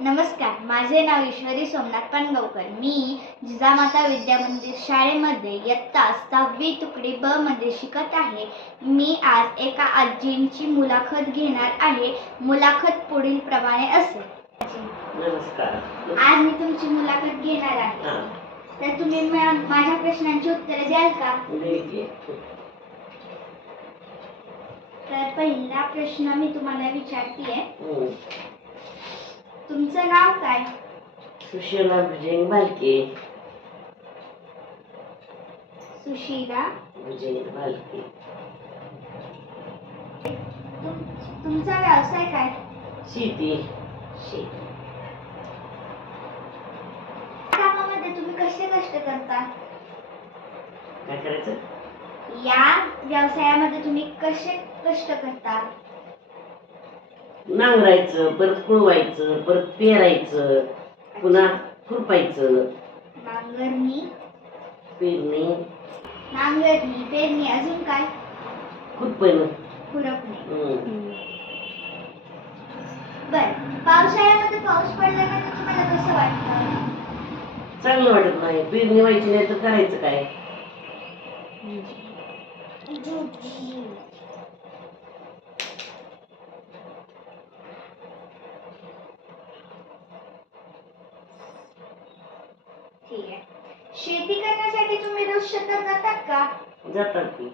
नमस्कार, माझे नाव ईश्वरी सोमनाथ पानगावकर. मी जिजामाता विद्या मंदिर शाळेमध्ये इयत्ता 6वी तुकडी ब मध्ये शिकत आहे. मी आज एका आजींची मुलाखत घेणार आहे. मुलाखत पुढील प्रमाणे असेल. नमस्कार. आज मी तुमची मुलाखत घेणार आहे. तर तुम्ही माझ्या प्रश्नांची उत्तरे द्याल का? तर पहिला प्रश्न मी तुम्हाला विचारतेय. तुमचं नाव काय? सुशीला भुजंग भालके. सुशीला भुजंग भालके. तुमचा व्यवसाय काय? शेती. कामामध्ये तुम्ही कसे कष्ट करता? काय करायचं? या व्यवसायामध्ये तुम्ही कसे कष्ट करता? नांगरायचं, परत कुळवायचं, परत पेरायचं, पुन्हा खुरपायचं. नांगरणी, पेरणी, अजून काय? खुरपण. खुरपणे. बर, पावसाळ्यामध्ये पाऊस पडल्यानंतर तुम्हाला कसं वाटतं? चांगलं वाटत नाही. पेरणी व्हायची नाही तर करायचं काय? ठीक आहे. शेती करण्यासाठी तुम्ही रोज शेतात जातात का? जातात की.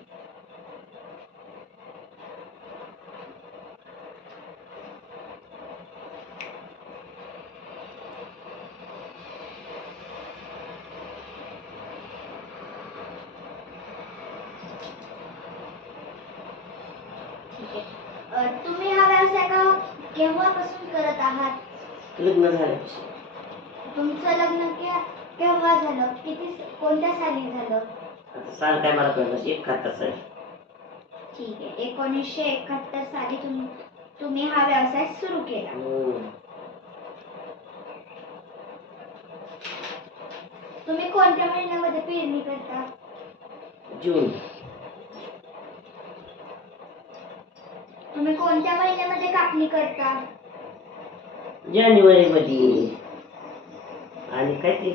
तुम्ही हा व्यवसाय केव्हापासून करत आहात? लग्न झालं. तुमचं लग्न केव्हा झालं? कोणत्या साली झालं? आता साल काय मला कळलं. 71 साली. ठीक आहे. 1971 साली तुम्ही हा व्यवसाय सुरू केला. तुम्ही कोणत्या महिन्यामध्ये पेरणी करता? जून. तुम्ही कोणत्या महिन्यामध्ये कापणी करता? जानेवारी मध्ये. आणि काय ते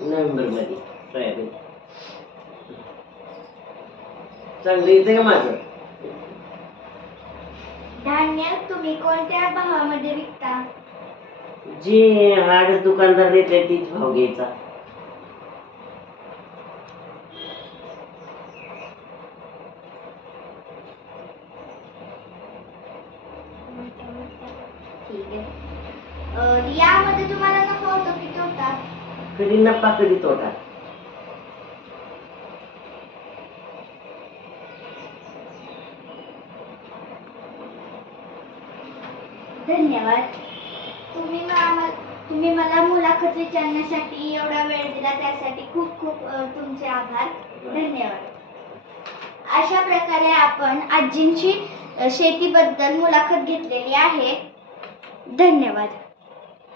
नोव्हेंबर मध्ये. सोयाबीन चांगलं येतं का माझं? धान्य तुम्ही कोणत्या भावामध्ये विकता? जे हाड दुकानदार देते तीच भाव घ्यायचा. ठीक आहे. यामध्ये तुम्हाला नफा होतो की तोटा? कधी नफा कधी तोटा. धन्यवाद. तुम्ही मला मुलाखत विचारण्यासाठी एवढा वेळ दिला त्यासाठी खूप खूप तुमचे आभार. धन्यवाद. अशा प्रकारे आपण आजींची शेतीबद्दल मुलाखत घेतलेली आहे. धन्यवाद.